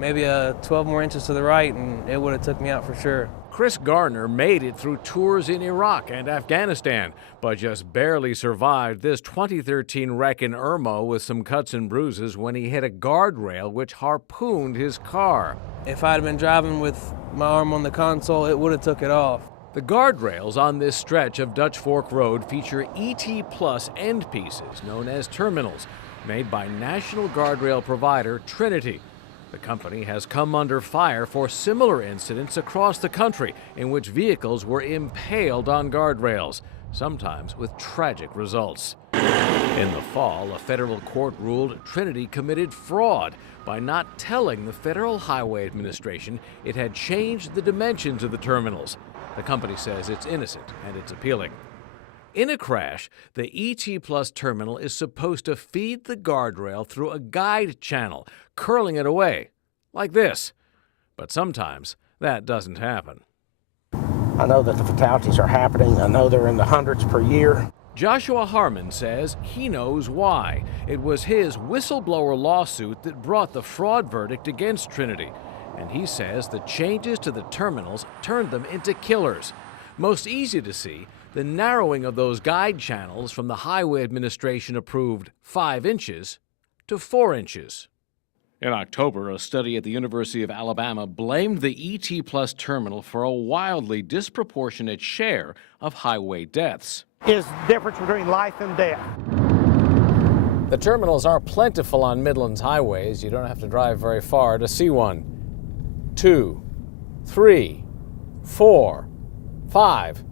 maybe 12 more inches to the right, and it would have took me out for sure. Chris Gardner made it through tours in Iraq and Afghanistan, but just barely survived this 2013 wreck in Irmo with some cuts and bruises when he hit a guardrail which harpooned his car. If I'd been driving with my arm on the console, it would have took it off. The guardrails on this stretch of Dutch Fork Road feature ET Plus end pieces known as terminals, made by national guardrail provider Trinity. The company has come under fire for similar incidents across the country in which vehicles were impaled on guardrails, sometimes with tragic results. In the fall, a federal court ruled Trinity committed fraud by not telling the Federal Highway Administration it had changed the dimensions of the terminals. The company says it's innocent and it's appealing. In a crash, the ET Plus terminal is supposed to feed the guardrail through a guide channel, curling it away, like this. But sometimes that doesn't happen. I know that the fatalities are happening. I know they're in the hundreds per year. Joshua Harmon says he knows why. It was his whistleblower lawsuit that brought the fraud verdict against Trinity. And he says the changes to the terminals turned them into killers. Most easy to see, the narrowing of those guide channels from the Highway Administration approved 5 inches to 4 inches. In October, a study at the University of Alabama blamed the ET Plus terminal for a wildly disproportionate share of highway deaths. Is the difference between life and death. The terminals are plentiful on Midland's highways. You don't have to drive very far to see one. 2, 3, 4, 5,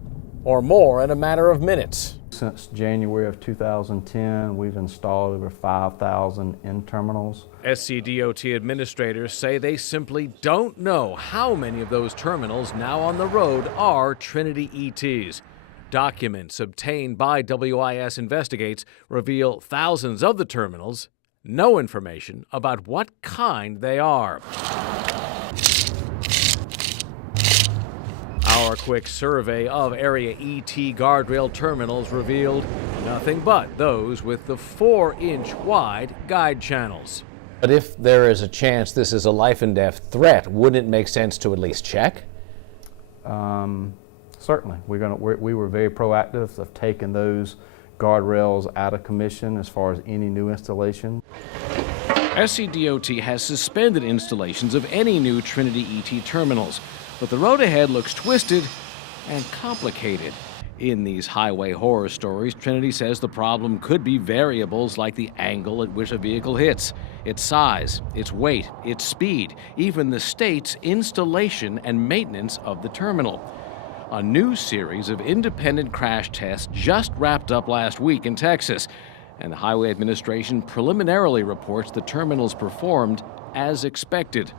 or more in a matter of minutes. Since January of 2010, we've installed over 5,000 end terminals. SCDOT administrators say they simply don't know how many of those terminals now on the road are Trinity ETs. Documents obtained by WIS Investigates reveal thousands of the terminals, no information about what kind they are. Our quick survey of area ET guardrail terminals revealed nothing but those with the 4-inch wide guide channels. But if there is a chance this is a life and death threat, wouldn't it make sense to at least check? Certainly. We were very proactive of taking those guardrails out of commission as far as any new installation. SCDOT has suspended installations of any new Trinity ET terminals, but the road ahead looks twisted and complicated. In these highway horror stories, Trinity says the problem could be variables like the angle at which a vehicle hits, its size, its weight, its speed, even the state's installation and maintenance of the terminal. A new series of independent crash tests just wrapped up last week in Texas, and the Highway Administration preliminarily reports the terminals performed as expected.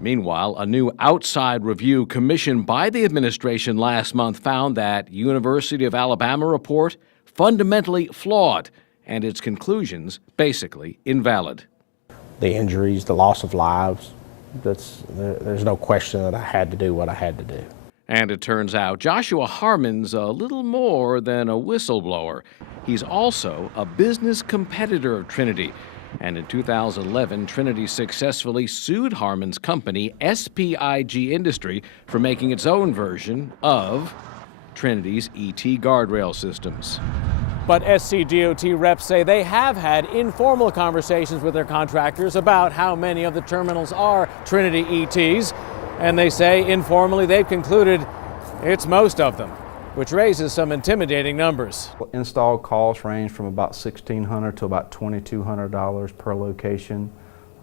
Meanwhile, a new outside review commissioned by the administration last month found that University of Alabama report fundamentally flawed and its conclusions basically invalid. The injuries, the loss of lives, there's no question that I had to do what I had to do. And it turns out Joshua Harmon's a little more than a whistleblower. He's also a business competitor of Trinity. And in 2011, Trinity successfully sued Harmon's company, SPIG Industry, for making its own version of Trinity's ET guardrail systems. But SCDOT reps say they have had informal conversations with their contractors about how many of the terminals are Trinity ETs. And they say informally they've concluded it's most of them, which raises some intimidating numbers. Install costs range from about $1,600 to about $2,200 per location.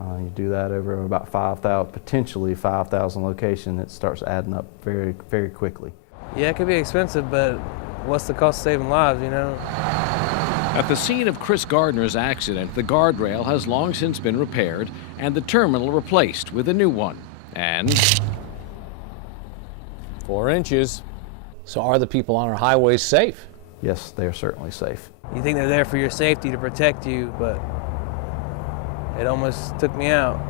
You do that over about 5,000, potentially 5,000 locations, it starts adding up very, very quickly. Yeah, it could be expensive, but what's the cost of saving lives, you know? At the scene of Chris Gardner's accident, the guardrail has long since been repaired and the terminal replaced with a new one. And 4 inches. So are the people on our highways safe? Yes, they are certainly safe. You think they're there for your safety to protect you, but it almost took me out.